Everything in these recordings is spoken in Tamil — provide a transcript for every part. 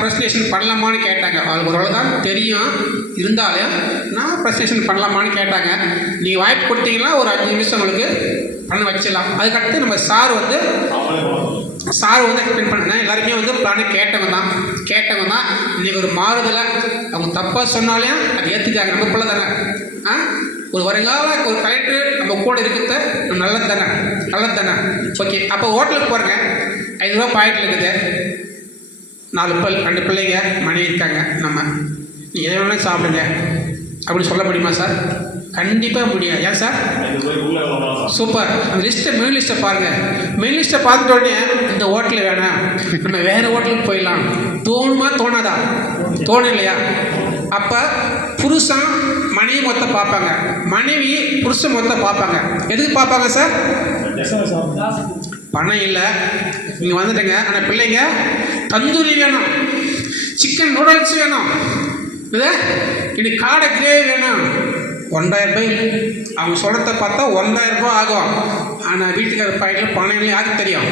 ப்ரெசன்டேஷன் பண்ணலாமான்னு கேட்டாங்க. அவங்களுக்கு ஓரளவு தான் தெரியும், இருந்தாலும் நான் ப்ரெசன்டேஷன் பண்ணலாமான்னு கேட்டாங்க. நீங்கள் வாய்ப்பு கொடுத்தீங்கன்னா ஒரு 5 நிமிஷம் உங்களுக்கு பண்ண வச்சிடலாம். அதுக்கடுத்து நம்ம சார் வந்து எக்ஸ்பிளைன் பண்ணேன். எல்லாருமே வந்து பிளானை கேட்டவங்க தான். இன்றைக்கி ஒரு மாறுதலை அவங்க தப்பாக சொன்னாலையும் அது ஏற்றுக்காங்க. நம்ம பிள்ளை தானே, ஒரு வருங்கால ஒரு கலெக்டர் நம்ம கூட இருக்கிறத நல்லது தானே. ஓகே, அப்போ ஹோட்டலுக்கு போகிறேங்க, 5 ரூபா பாக்கெட்டில் இருக்குது, 2 பிள்ளைங்க மனைவி இருக்காங்க, நம்ம நீங்கள் எதை வேணாலும் சாப்பிடுங்க அப்படி சொல்ல முடியுமா சார்? கண்டிப்பாக முடியாது. ஏன் சார்? சூப்பர். அந்த மெனு லிஸ்ட்டை பாருங்கள். மெனு லிஸ்ட்டை பார்த்துட்ட உடனே இந்த ஹோட்டலில் வேணாம், நம்ம வேறு ஹோட்டலுக்கு போயிடலாம் தோணுமா தோணாதா? தோணும் இல்லையா? அப்போ புருஷன் மனைவி மொத்தம் பார்ப்பாங்க, மனைவி புருஷன் மொத்தம் பார்ப்பாங்க. எதுக்கு பார்ப்பாங்க சார்? பணம் இல்லை, நீங்கள் வந்துட்டுங்க, ஆனால் பிள்ளைங்க தந்தூரி வேணும், சிக்கன் நூடுல்ஸ் வேணும், இன்னைக்கு காடை கிரேவி வேணும். 1000 ரூபாய் அவங்க சொல்கிறத பார்த்தா 1000 ரூபாய் ஆகும். ஆனால் வீட்டுக்கார பாக்கெட்டில் பணம் இல்லை. யாருக்கு தெரியும்?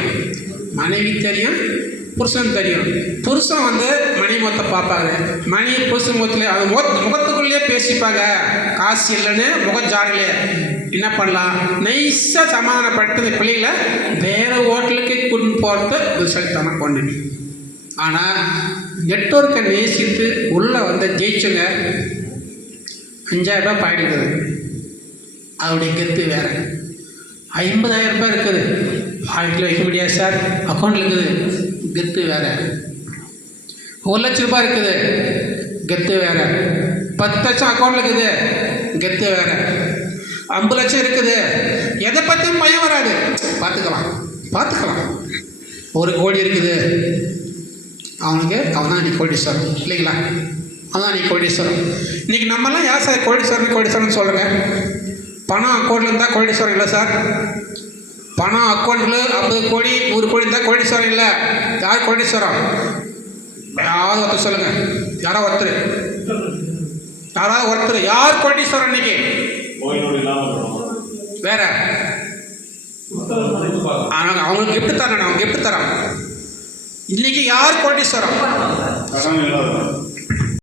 மனைவி தெரியும், புருஷன் தெரியும். புருஷன் வந்து மனைவி முகத்தை பார்ப்பாங்க, மனைவி புருஷன் முகத்தில் அது முகத்துக்குள்ளேயே பேசிப்பாங்க. காசு இல்லைன்னு முகம் ஜாடலையே என்ன பண்ணலாம்? நைஸாக சமாதானப்பட்டு இந்த பிள்ளைகளை வேறு ஹோட்டலுக்கு கொண்டு போகிறது புதுசாலித்தனம் கொண்டு. ஆனால் நெட்வொர்க்கை நேசித்து உள்ளே வந்து ஜெயிச்சுங்க 5000 ரூபாய் பாயிடுக்குது, அவருடைய கெத்து வேறு. 50,000 ரூபாய் இருக்குது, பாக்கெட்டில் வைக்க முடியாது சார், அக்கௌண்ட்டில் இருக்குது, கெத்து வேறு. 1 லட்ச ரூபாய் இருக்குது, கெத்து வேறு. 10 லட்சம் அக்கௌண்ட்டில் இருக்குது, கெத்து வேறு. 50 லட்சம் இருக்குது, எதை பற்றியும் பயம் வராது, பார்த்துக்கலாம். 1 கோடி இருக்குது, அவன் தான் நீ கோடீஸ்வரன் இல்லைங்களா? அவன் நீ கோடீஸ்வரன். இன்றைக்கி நம்மலாம் யார் சார் கோடீஸ்வரன் சொல்கிறேங்க? பணம் அக்கௌண்ட்டில் இருந்தால் கோடீஸ்வரன் இல்லை சார். பணம் அக்கௌண்ட்டில் 50 கோடி 100 கோடி இருந்தால் கோடீஸ்வரன் இல்லை. யார் கோடீஸ்வரம்? யாராவது ஒருத்தர் சொல்லுங்கள். யாராவது ஒருத்தர் யார் கோடீஸ்வரன் இன்னைக்கு? வேற அவங்களுக்கு கிஃப்ட் தரேன், அவங்க கிஃப்ட் தரோம். இன்னைக்கு யார் கோடீஸ்வரம்?